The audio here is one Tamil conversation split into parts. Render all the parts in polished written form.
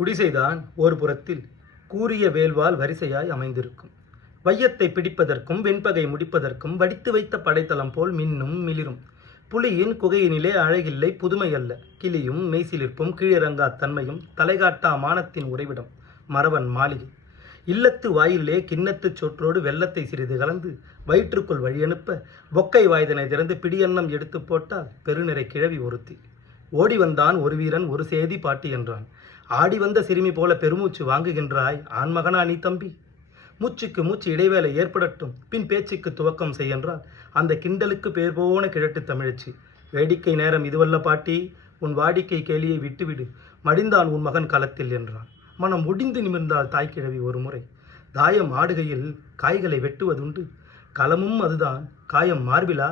குடிசைதான் ஒரு புறத்தில் கூரிய வேல்வால் வரிசையாய் அமைந்திருக்கும். வையத்தை பிடிப்பதற்கும் வெண்பகை முடிப்பதற்கும் வடித்து வைத்த படைத்தளம் போல் மின்னும் மிளிரும். புலியின் குகையினிலே அழகில்லை புதுமை அல்ல. கிளியும் மெய்சிலிருப்பும் கீழிறங்கா தன்மையும் தலைகாட்டா மானத்தின் உறைவிடம் மறவன் மாளிகை. இல்லத்து வாயிலே கிண்ணத்துச் சொற்றோடு வெள்ளத்தை சிறிது கலந்து வயிற்றுக்குள் வழியனுப்ப பொக்கை வாய்தனை திறந்து பிடியன்னம் எடுத்து போட்டால் பெருநிறை கிழவி ஒருத்தி. ஓடி வந்தான் ஒரு வீரன் ஒரு சேதி பாட்டி என்றான். ஆடி வந்த சிறுமி போல பெருமூச்சு வாங்குகின்றாய் ஆண்மகனா நீ தம்பி? மூச்சுக்கு மூச்சு இடைவேளை ஏற்படட்டும், பின் பேச்சுக்கு துவக்கம் செய்யென்றால் அந்த கிண்டலுக்கு பேர் போன கிழட்டு தமிழச்சி. வேடிக்கை நேரம் இதுவல்ல பாட்டி, உன் வாடிக்கை கேலியை விட்டுவிடு, மடிந்தான் உன் மகன் களத்தில் என்றான். மனம் ஒடிந்து நிமிர்ந்தாள் தாய்க்கிழவி ஒரு முறை. தாயம் ஆடுகையில் காய்களை வெட்டுவதுண்டு, களமும் அதுதான். காயம் மார்பிலா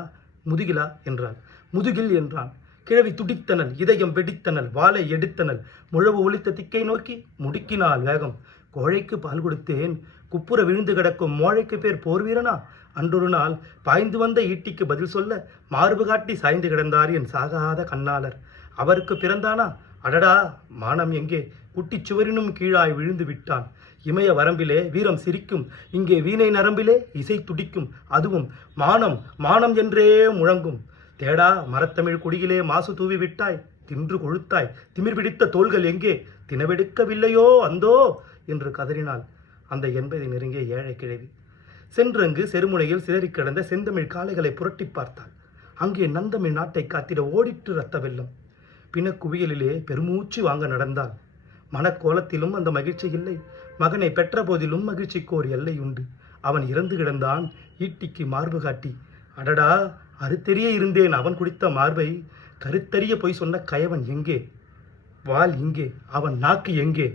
முதுகிலா என்றாள். முதுகில் என்றான். கிழவி துடித்தனல், இதயம் வெடித்தனல், வாளை எடுத்தனல், முழவு ஒலித்த திக்கை நோக்கி முடுக்கினாள் வேகம். கோழைக்கு பால் கொடுத்தேன், குப்புற விழுந்து கிடக்கும் மோழைக்கு பேர் போர் வீரனா? அன்றொரு நாள் பாய்ந்து வந்த ஈட்டிக்கு பதில் சொல்ல மார்பு காட்டி சாய்ந்து கிடந்தார் என் சாகாத கண்ணாளர். அவருக்கு பிறந்தானா? அடடா, மானம் எங்கே? குட்டிச் சுவரினும் கீழாய் விழுந்து விட்டான். இமய வரம்பிலே வீரம் சிரிக்கும், இங்கே வீணை நரம்பிலே இசை துடிக்கும். அதுவும் மானம் மானம் என்றே முழங்கும். தேடா மரத்தமிழ் குடியிலே மாசு தூவி விட்டாய், தின்று கொழுத்தாய், திமிர் பிடித்த தோள்கள் எங்கே? தினவெடுக்கவில்லையோ அந்தோ என்று கதறினாள் அந்த 80 நெருங்கிய ஏழை கிழவி. சென்றங்கு செருமுனையில் சிதறி கிடந்த செந்தமிழ் காளைகளை புரட்டி பார்த்தாள். அங்கே நந்தமிழ் நாட்டை காத்திட ஓடிட்டு ரத்த வெள்ளம். பிணக்குவியலிலே பெருமூச்சு வாங்க நடந்தாள். மனக்கோலத்திலும் அந்த மகிழ்ச்சி இல்லை. மகனை பெற்ற போதிலும் மகிழ்ச்சிக்கு ஒரு எல்லை உண்டு. அவன் இறந்து கிடந்தான் ஈட்டிக்கு மார்பு காட்டி. அடடா, அறுத்தெறிய இருந்தேன் அவன் குடித்த மார்பை. கருத்தறிய பொய் சொன்ன கயவன் எங்கே? வாள் இங்கே, அவன் நாக்கு எங்கே?